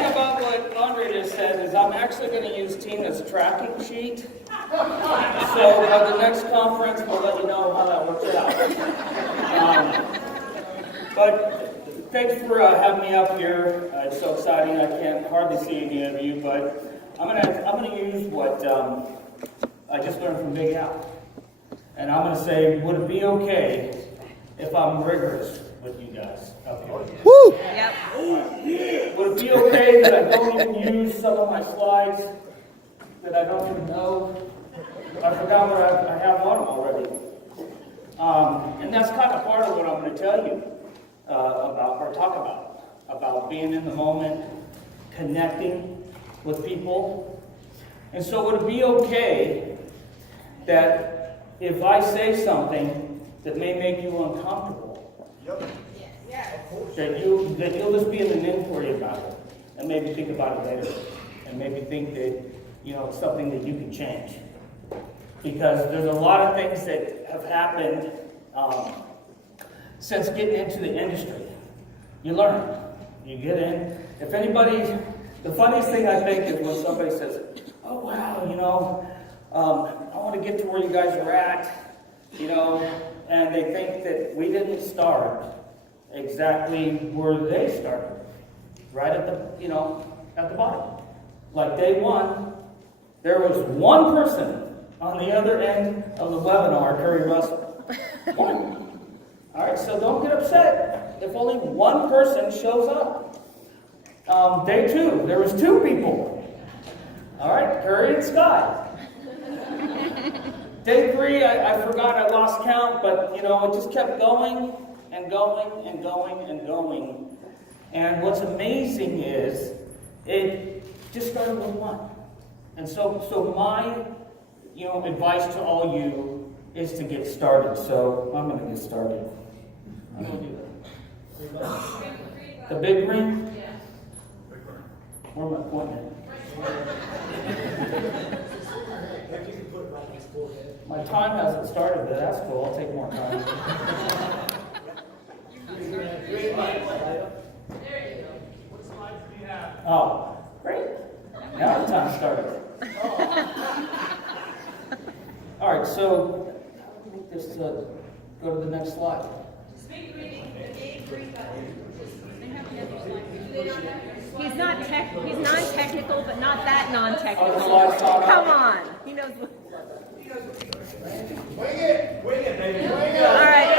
thing about what Andre just said is I'm actually going to use Tina's tracking sheet. So at the next conference, we'll let you know how that works out. But thanks for having me up here. It's so exciting. I can't hardly see any of you, but I'm gonna use what I just learned from Big Al, and I'm gonna say, would it be okay if I'm rigorous with you guys up here? Woo! Yep. Would it be okay that I don't even use some of my slides that I don't even know? I forgot what I have on them already. And that's kind of part of what I'm going to tell you talk about being in the moment, connecting with people. And so would it be okay that if I say something that may make you uncomfortable, that you'll just be in an inquiry about it, and maybe think about it later, and maybe think that, it's something that you can change. Because there's a lot of things that have happened since getting into the industry. You learn. You get in. If anybody, the funniest thing I think is when somebody says, oh wow, I want to get to where you guys are at, and they think that we didn't start exactly where they started, right at the bottom. Like day one, there was one person on the other end of the webinar, Curry Russell. One. All right, so don't get upset if only one person shows up. Day two, there was two people. All right, Curry and Scott. Day three, I forgot, I lost count, but it just kept going and going and going and going. And what's amazing is it just started with one. And so my advice to all you is to get started. So I'm going to get started. I'm going to do that. The big ring? Where am I pointing at? My time hasn't started, but that's cool. I'll take more time. Oh, great. Now the time started. All right, so make this go to the next slide. He's non-technical, but not that non-technical. Oh, come on. He knows. Wing it, baby. All right.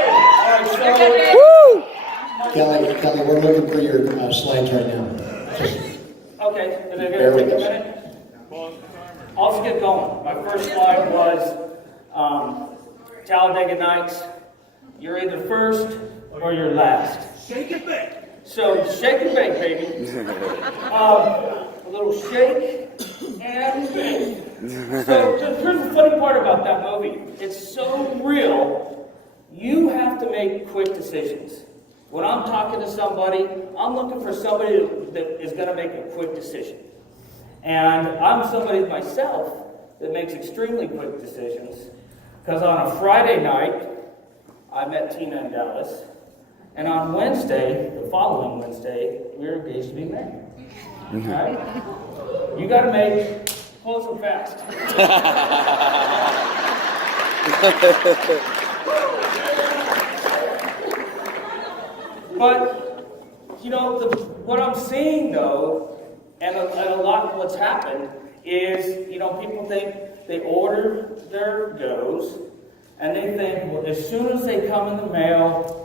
Woo! Kelly, we're looking for your slides right now. Okay, is it going to take a minute? I'll just get going. My first slide was Talladega Nights. You're either first or you're last. Shake it bake. So shake and bake, baby. A little shake and bake. So here's the funny part about that movie. It's so real, you have to make quick decisions. When I'm talking to somebody, I'm looking for somebody that is going to make a quick decision. And I'm somebody myself that makes extremely quick decisions. Because on a Friday night, I met Tina in Dallas. And on Wednesday, the following Wednesday, we were engaged to be married. All right? You got to make close and fast. But, what I'm seeing, though, and a lot of what's happened is, people think they order their goes, and they think, well, as soon as they come in the mail,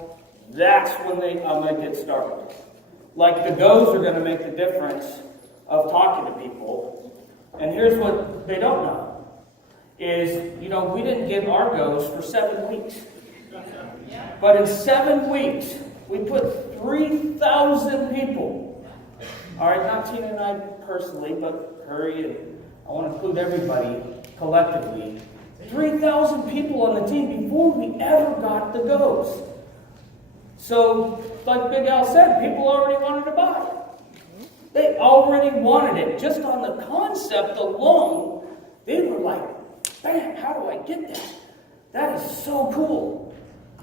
that's when I'm going to get started. Like the goes are going to make the difference of talking to people. And here's what they don't know is, we didn't get our goes for 7 weeks. But in 7 weeks, we put 3,000 people. All right, not Tina and I personally, but Curry, and I want to include everybody collectively. 3,000 people on the team before we ever got the goes. So, like Big Al said, people already wanted to buy. They already wanted it. Just on the concept alone, they were like, bam, how do I get that? That is so cool.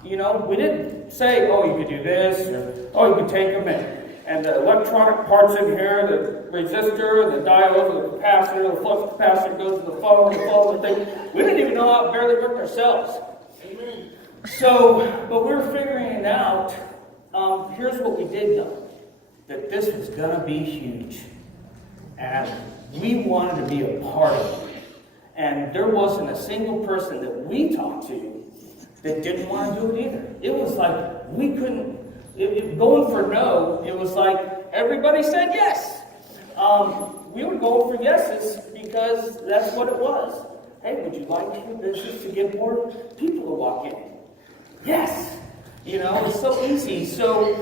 We didn't say, oh, you could do this, or oh, you could take them and and the electronic parts in here, the resistor, the diode, the capacitor, the flux capacitor goes to the phone, the thing. We didn't even know how it barely worked ourselves. So, but we were figuring it out. Here's what we did know, that this was going to be huge. And we wanted to be a part of it. And there wasn't a single person that we talked to that didn't want to do it either. It was like we couldn't, going for no, it was like everybody said yes. We were going for yeses because that's what it was. Hey, would you like your business to get more people to walk in? Yes. You know, it's so easy. So,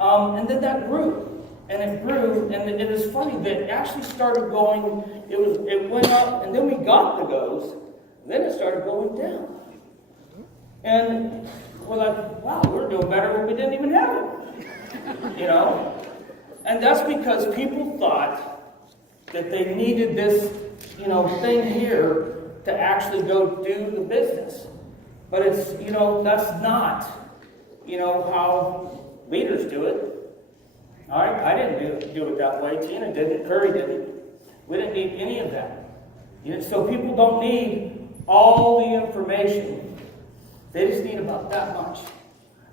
and then that grew. And it grew, and it is funny that it actually started going, it went up, and then we got the goes, then it started going down. And we're like, wow, we're doing better when we didn't even have it. You know? And that's because people thought that they needed this, thing here to actually go do the business. But it's, that's not, how leaders do it. All right, I didn't do it that way. Tina didn't. Curry didn't. We didn't need any of that. So people don't need all the information. They just need about that much.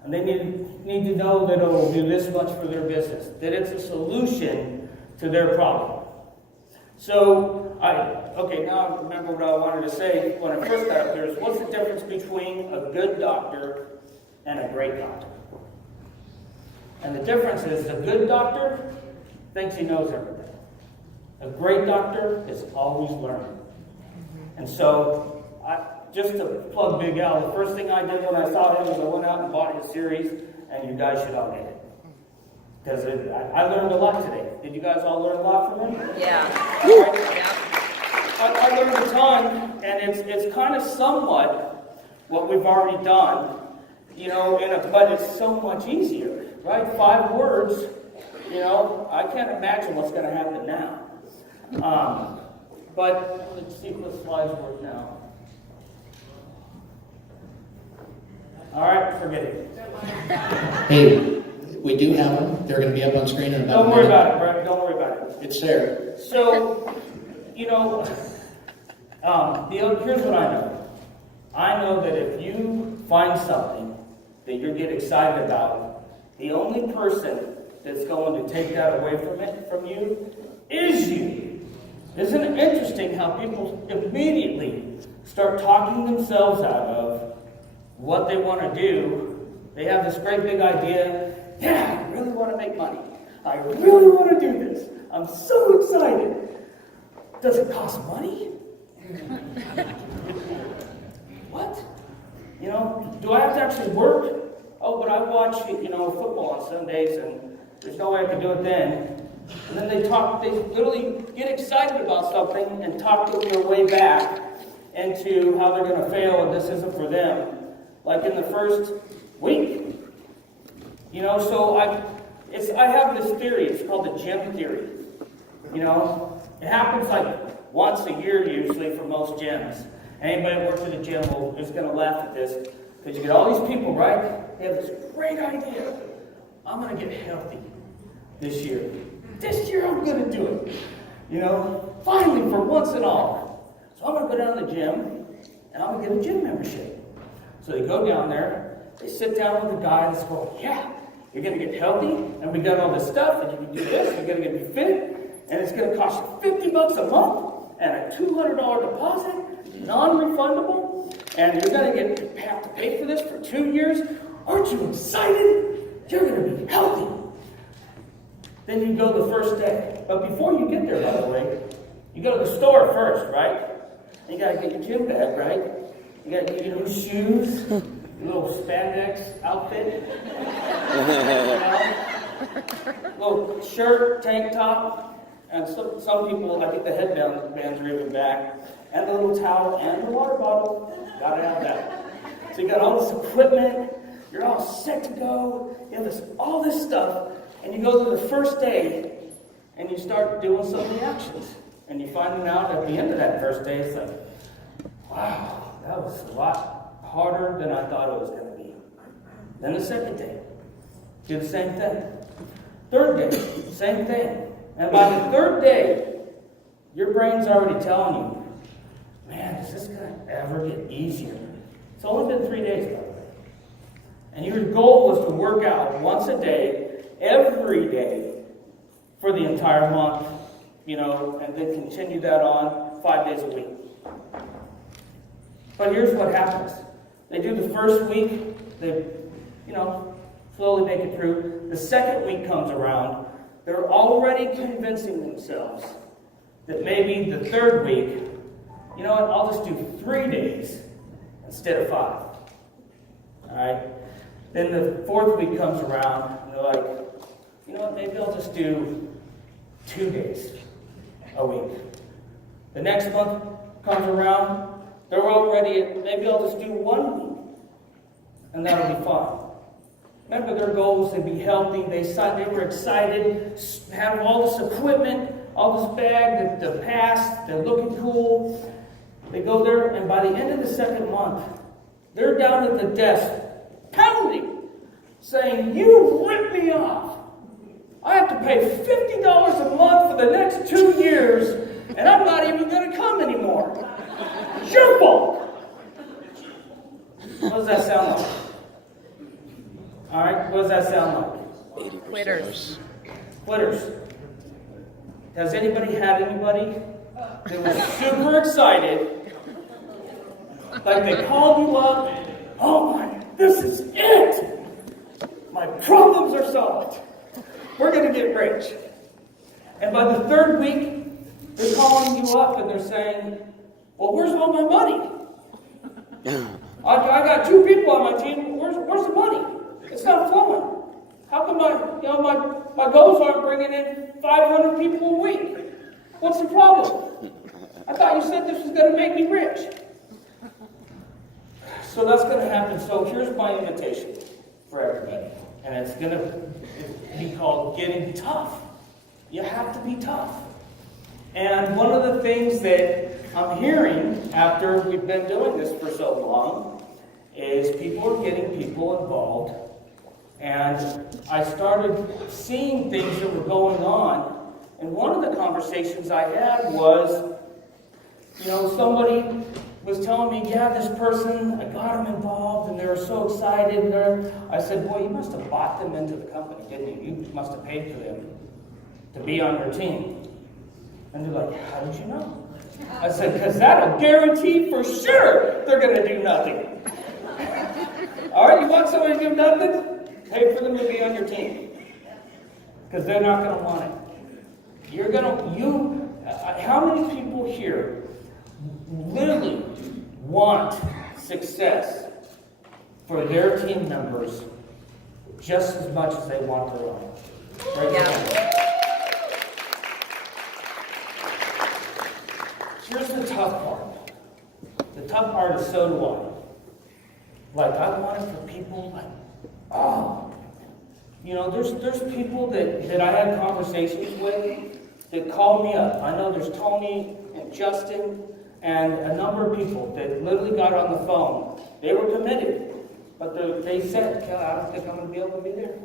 And they need to know that it will do this much for their business. That it's a solution to their problem. So, now I remember what I wanted to say when I first got up here is what's the difference between a good doctor and a great doctor? And the difference is a good doctor thinks he knows everything. A great doctor is always learning. And so, just to plug Big Al, the first thing I did when I saw him was I went out and bought his series, and you guys should all get it. Because I learned a lot today. Did you guys all learn a lot from him? Yeah. Right? Yeah. I learned a ton, and it's kind of somewhat what we've already done, but it's so much easier. Right? 5 words, I can't imagine what's going to happen now. But let's see if the slides work now. All right, forget it. Hey, we do have them. They're going to be up on screen in about Don't worry about it, Brett. Don't worry about it. It's there. So, here's what I know. I know that if you find something that you get excited about, the only person that's going to take that away from you is you. Isn't it interesting how people immediately start talking themselves out of what they want to do? They have this great big idea. Yeah, I really want to make money. I really want to do this. I'm so excited. Does it cost money? What? Do I have to actually work? Oh, but I watch, football on Sundays, and there's no way I can do it then. And then they literally get excited about something and talk their way back into how they're going to fail and this isn't for them. Like in the first week. So I have this theory. It's called the gym theory. It happens like once a year usually for most gyms. Anybody that works at a gym is going to laugh at this. Because you get all these people, right? They have this great idea. I'm going to get healthy this year. This year I'm going to do it. Finally, for once and all. So I'm going to go down to the gym, and I'm going to get a gym membership. So they go down there, they sit down with the guy that's going, yeah, you're going to get healthy, and we got all this stuff, and you can do this, you're going to get fit, and it's going to cost you $50 a month, and a $200 deposit, non-refundable. And you're going to have to pay for this for 2 years. Aren't you excited? You're going to be healthy. Then you go the first day. But before you get there, by the way, you go to the store first, right? You got to get your gym bag, right? You got to get your new shoes, your little spandex outfit, little shirt, tank top, and some people, I think the headbands are even back, and the little towel and the water bottle. Got to have that. So you got all this equipment, you're all set to go, you have all this stuff, and you go through the first day, and you start doing some of the actions. And you find out at the end of that first day, it's like, wow, that was a lot harder than I thought it was going to be. Then the second day, do the same thing. Third day, same thing. And by the third day, your brain's already telling you, man, is this going to ever get easier? It's only been 3 days, by the way. And your goal was to work out once a day, every day, for the entire month, and then continue that on 5 days a week. But here's what happens. They do the first week, they, slowly make it through. The second week comes around, they're already convincing themselves that maybe the third week, you know what, I'll just do 3 days instead of 5. All right? Then the fourth week comes around, and they're like, you know what, maybe I'll just do 2 days a week. The next month comes around, they're already at, maybe I'll just do 1 week, and that'll be fine. Remember, their goal was to be healthy. They were excited, have all this equipment, all this bag, the pass, they're looking cool. They go there, and by the end of the second month, they're down at the desk, pounding, saying, you ripped me off. I have to pay $50 a month for the next 2 years, and I'm not even going to come anymore. It's your fault. What does that sound like? All right, what does that sound like? Quitters. Quitters. Has anybody had anybody that was super excited, like they called you up, oh my, this is it! My problems are solved. We're going to get rich. And by the third week, they're calling you up and they're saying, well, where's all my money? I got 2 people on my team. Where's the money? It's not flowing. How come my goals aren't bringing in 500 people a week? What's the problem? I thought you said this was going to make me rich. So that's going to happen. So here's my invitation for everybody. And it's going to be called getting tough. You have to be tough. And one of the things that I'm hearing after we've been doing this for so long is people are getting people involved. And I started seeing things that were going on. And one of the conversations I had was, somebody was telling me, yeah, this person, I got them involved and they were so excited. I said, boy, you must have bought them into the company, didn't you? You must have paid for them to be on your team. And they're like, how did you know? I said, because that'll guarantee for sure they're going to do nothing. All right, you want somebody to do nothing? Pay for them to be on your team. Because they're not going to want it. How many people here literally want success for their team members just as much as they want their own? Right now. Here's the tough part. The tough part is so do I. Like, I want it for people like, there's people that I had conversations with that called me up. I know there's Tony and Justin and a number of people that literally got on the phone. They were committed, but they said, Kelly, I don't think I'm going to be able to be there.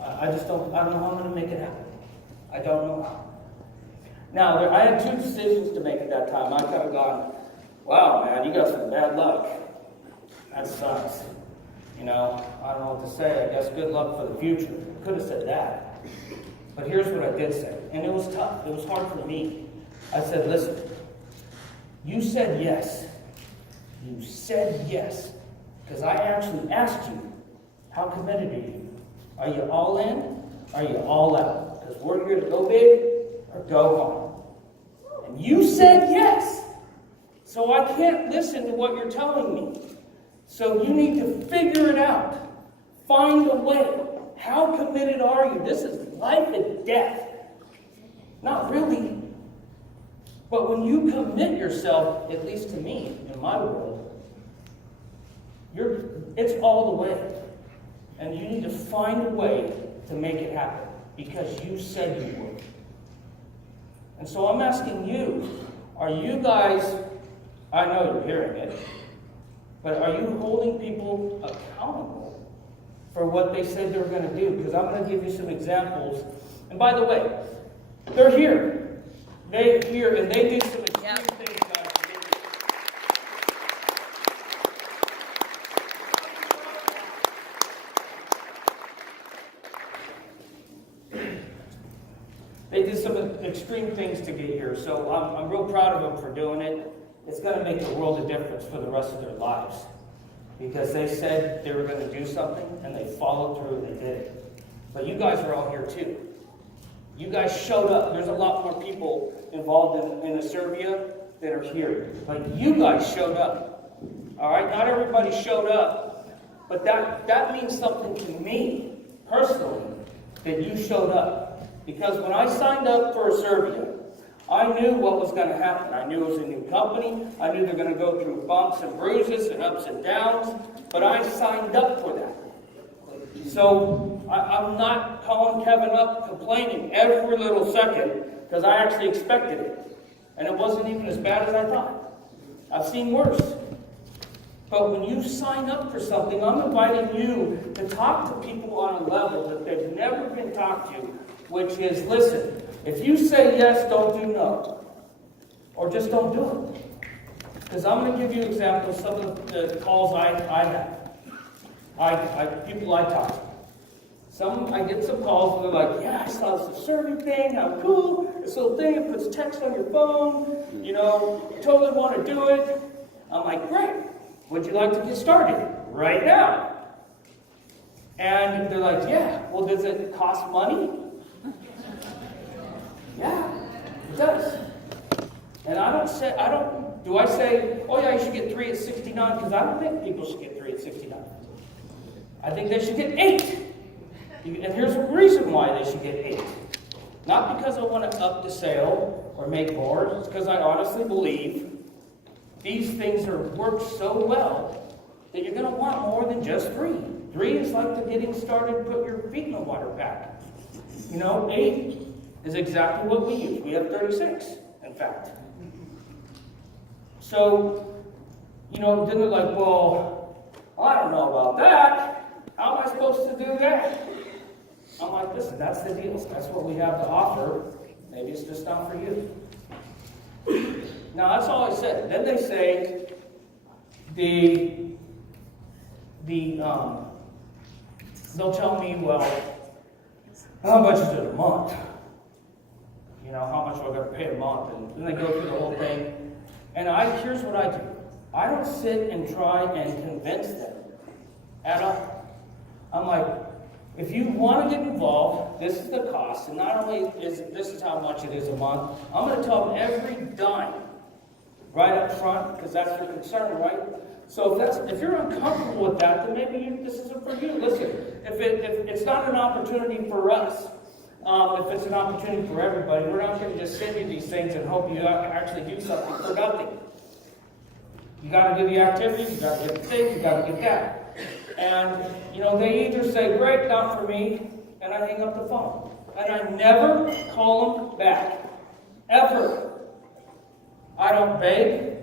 I don't know how I'm going to make it happen. I don't know how. Now, I had 2 decisions to make at that time. I could have gone, wow, man, you got some bad luck. That sucks. I don't know what to say. I guess good luck for the future. Could have said that. But here's what I did say. And it was tough. It was hard for me. I said, listen, you said yes. You said yes. Because I actually asked you, how committed are you? Are you all in? Are you all out? Because we're here to go big or go home. And you said yes. So I can't listen to what you're telling me. So you need to figure it out. Find a way. How committed are you? This is life and death. Not really. But when you commit yourself, at least to me, in my world, it's all the way. And you need to find a way to make it happen. Because you said you would. And so I'm asking you, are you guys, I know you're hearing it, but are you holding people accountable for what they said they were going to do, because I'm going to give you some examples. And by the way, they're here. They're here, and they do some extreme things, guys. They did some extreme things to get here, so I'm real proud of them for doing it. It's going to make a world of difference for the rest of their lives, because they said they were going to do something, and they followed through, and they did it. But you guys are all here too. You guys showed up. There's a lot more people involved in Asirvia that are here, but you guys showed up. All right, not everybody showed up, but that means something to me personally, that you showed up. Because when I signed up for Asirvia, I knew what was going to happen. I knew it was a new company. I knew they're going to go through bumps and bruises and ups and downs. But I signed up for that. So I'm not calling Kevin up complaining every little second, because I actually expected it. And it wasn't even as bad as I thought. I've seen worse. But when you sign up for something, I'm inviting you to talk to people on a level that they've never been talked to, which is, listen, if you say yes, don't do no. Or just don't do it. Because I'm going to give you examples of some of the calls I have. People I talk to. I get some calls and they're like, yeah, I saw this Asirvia thing, how cool. This little thing, it puts text on your phone. You know, you totally want to do it. I'm like, great. Would you like to get started? Right now. And they're like, yeah, well, does it cost money? Yeah, it does. And do I say, oh yeah, you should get 3 at 69, because I don't think people should get 3 at 69. I think they should get 8. And here's the reason why they should get 8. Not because I want to up the sale or make more, it's because I honestly believe these things work so well that you're going to want more than just 3. 3 is like the getting started, put your feet in the water pack. 8 is exactly what we use. We have 36, in fact. So, then they're like, well, I don't know about that. How am I supposed to do that? I'm like, listen, that's the deal. That's what we have to offer. Maybe it's just not for you. Now, that's all I said. Then they say they'll tell me, well, how much is it a month? How much do I got to pay a month? And then they go through the whole thing. And here's what I do. I don't sit and try and convince them at all. I'm like, if you want to get involved, this is the cost. And not only this is how much it is a month, I'm going to tell them every dime right up front, because that's your concern, right? So if you're uncomfortable with that, then maybe this isn't for you. Listen, if it's not an opportunity for us, if it's an opportunity for everybody, we're not going to just send you these things and hope you actually do something for nothing. You got to do the activities, you got to get the thing, you got to get that. And, they either say, great, not for me, and I hang up the phone. And I never call them back. Ever. I don't beg.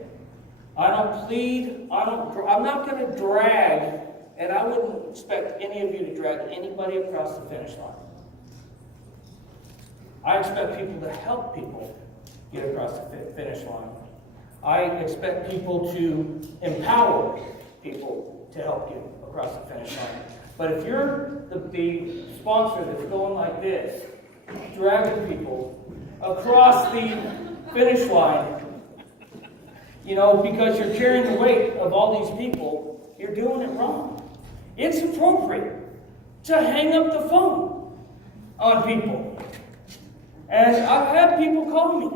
I don't plead. I'm not going to drag, and I wouldn't expect any of you to drag anybody across the finish line. I expect people to help people get across the finish line. I expect people to empower people to help you across the finish line. But if you're the sponsor that's going like this, dragging people across the finish line, because you're carrying the weight of all these people, you're doing it wrong. It's appropriate to hang up the phone on people. And I've had people call me.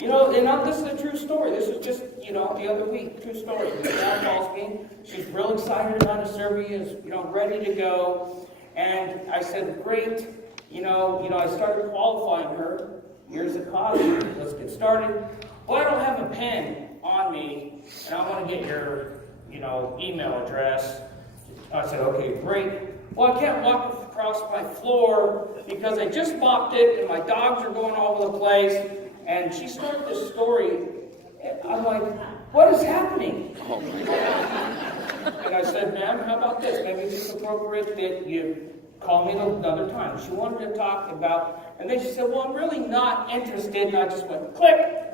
And this is a true story. This is just, the other week, true story. The gal calls me. She's real excited about Asirvia, is, ready to go. And I said, great. I started qualifying her. Here's the cost. Let's get started. Well, I don't have a pen on me, and I want to get your, email address. I said, okay, great. Well, I can't walk across my floor because I just mopped it, and my dogs are going all over the place. And she started this story, and I'm like, what is happening? And I said, ma'am, how about this? Maybe it's appropriate that you call me another time. She wanted to talk about, and then she said, well, I'm really not interested. And I just went, click.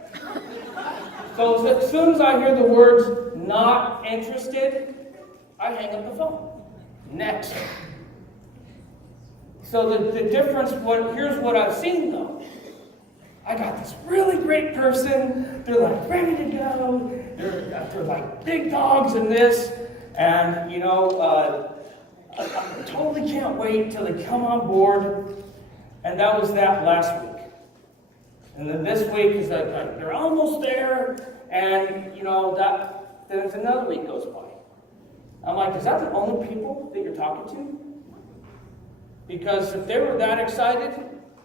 So as soon as I hear the words not interested, I hang up the phone. Next. So the difference, here's what I've seen though. I got this really great person. They're like ready to go. They're like big dogs in this. And, you know, I totally can't wait till they come on board. And that was that last week. And then this week is like they're almost there. And, you know, then another week goes by. I'm like, is that the only people that you're talking to? Because if they were that excited,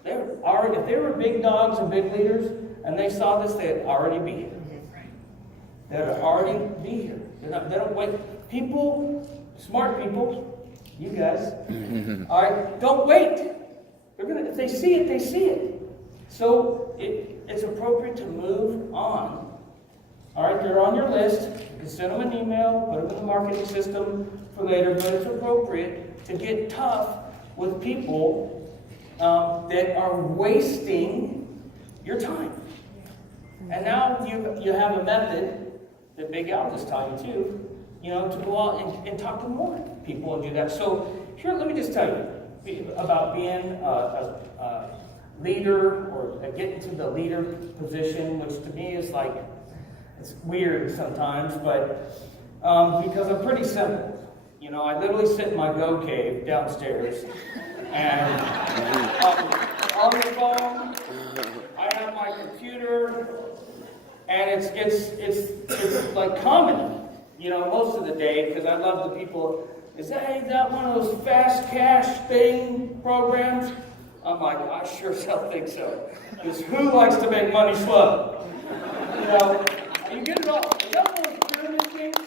if they were big dogs and big leaders, and they saw this, they'd already be here. They'd already be here. They don't wait. People, smart people, you guys, all right, don't wait. If they see it, they see it. So it's appropriate to move on. All right, they're on your list. You can send them an email, put them in the marketing system for later, but it's appropriate to get tough with people that are wasting your time. And now you have a method that Big Al just taught you too, you know, to go out and talk to more people and do that. So here, let me just tell you about being a leader or getting to the leader position, which to me is like, it's weird sometimes, but because I'm pretty simple. You know, I literally sit in my go cave downstairs, and on the phone, I have my computer, and it's like comedy. You know, most of the day, because I love the people. Is that one of those fast cash thing programs? I'm like, I sure as hell think so. Because who likes to make money slow? You know, you get it all. Is that one of those pyramid things?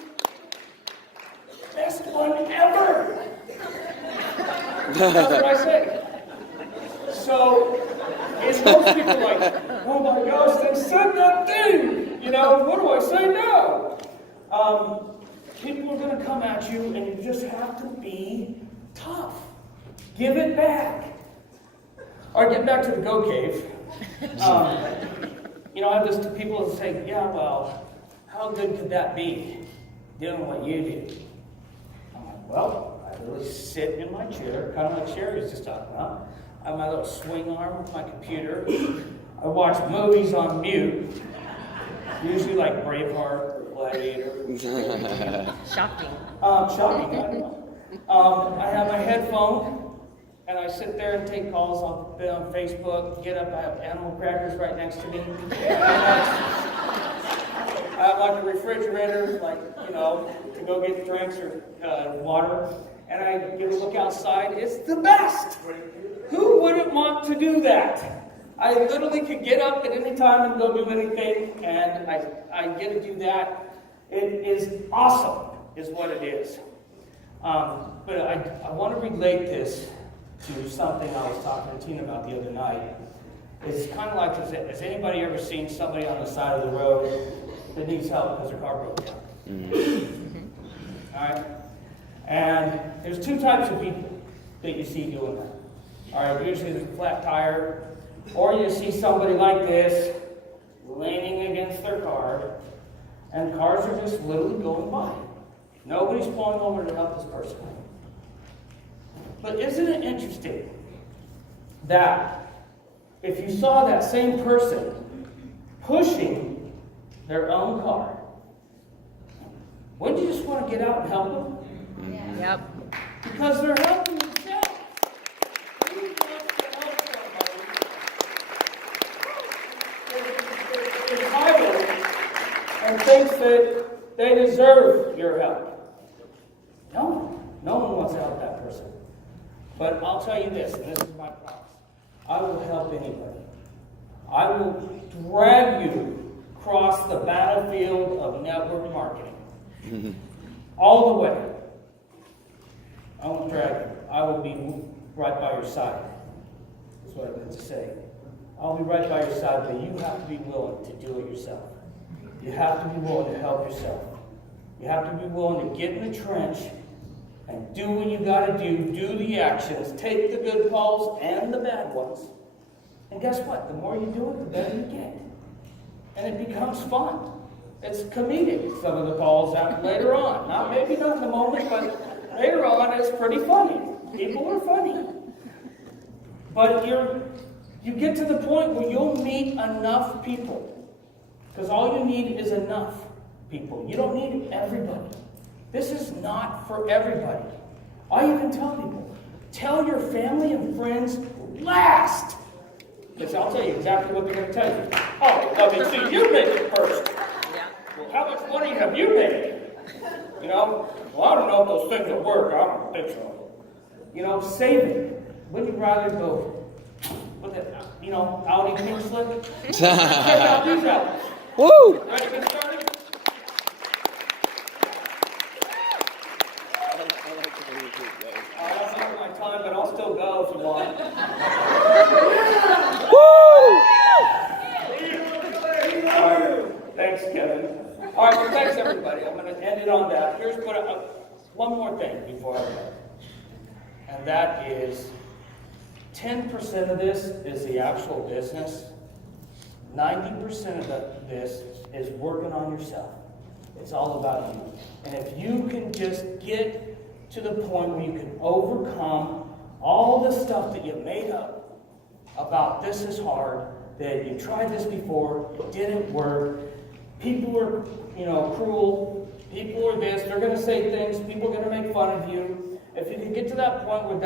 Best one ever. That's what I say. So, it's most people like, oh my gosh, they said that thing. You know, what do I say now? People are going to come at you, and you just have to be tough. Give it back. All right, get back to the Go Cave. You know, I have this to people that say, yeah, well, how good could that be, doing what you do? I'm like, well, I really sit in my chair, kind of like Sherry was just talking about. I have my little swing arm with my computer. I watch movies on mute, usually like Braveheart or Gladiator. Shocking. Shocking, I know. I have my headphone. And I sit there and take calls on Facebook, get up, I have animal crackers right next to me. I have like a refrigerator, like, you know, to go get drinks or water. And I get a look outside. It's the best! Who wouldn't want to do that? I literally could get up at any time and go do anything, and I get to do that. It is awesome, is what it is. But I want to relate this to something I was talking to Tina about the other night. It's kind of like, has anybody ever seen somebody on the side of the road that needs help because their car broke down? Mm-hmm. All right? And there's two types of people that you see doing that. All right, usually there's a flat tire, or you see somebody like this leaning against their car, and cars are just literally going by. Nobody's pulling over to help this person. But isn't it interesting that if you saw that same person pushing their own car, wouldn't you just want to get out and help them? Yep. Because they're helping themselves. Who wants to help somebody? They're entitled and thinks that they deserve your help. No one wants to help that person. But I'll tell you this, and this is my promise. I will help anybody. I will drag you across the battlefield of network marketing. All the way. I won't drag you. I will be right by your side. That's what I meant to say. I'll be right by your side, but you have to be willing to do it yourself. You have to be willing to help yourself. You have to be willing to get in the trench and do what you gotta do the actions, take the good calls and the bad ones. And guess what? The more you do it, the better you get. And it becomes fun. It's comedic, some of the calls out later on. Maybe not in the moment, but later on it's pretty funny. People are funny. But you get to the point where you'll meet enough people. Because all you need is enough people. You don't need everybody. This is not for everybody. I even tell people, tell your family and friends last. Because I'll tell you exactly what they're going to tell you. Oh, let me see you make it first. Yeah. Well, how much money have you made? You know, well, I don't know if those things will work. I don't think so. You know, save it. Wouldn't you rather go with that, Audi pink slip? Check out these out. Woo! Ready to get started? I don't know my time, but I'll still go if you want. All right. Thanks, Kevin. All right, well, thanks, everybody. I'm going to end it on that. Here's one more thing before I go. And that is 10% of this is the actual business. 90% of this is working on yourself. It's all about you. And if you can just get to the point where you can overcome all the stuff that you made up about this is hard, that you tried this before, it didn't work, people are, cruel, people are this, they're going to say things, people are going to make fun of you. If you can get to that point where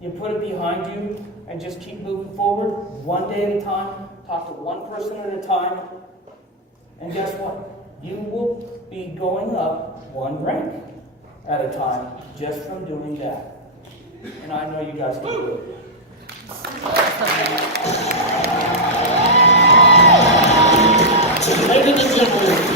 you put it behind you and just keep moving forward, one day at a time, talk to one person at a time, and guess what? You will be going up one rank at a time just from doing that. And I know you guys can do it. Ladies and gentlemen,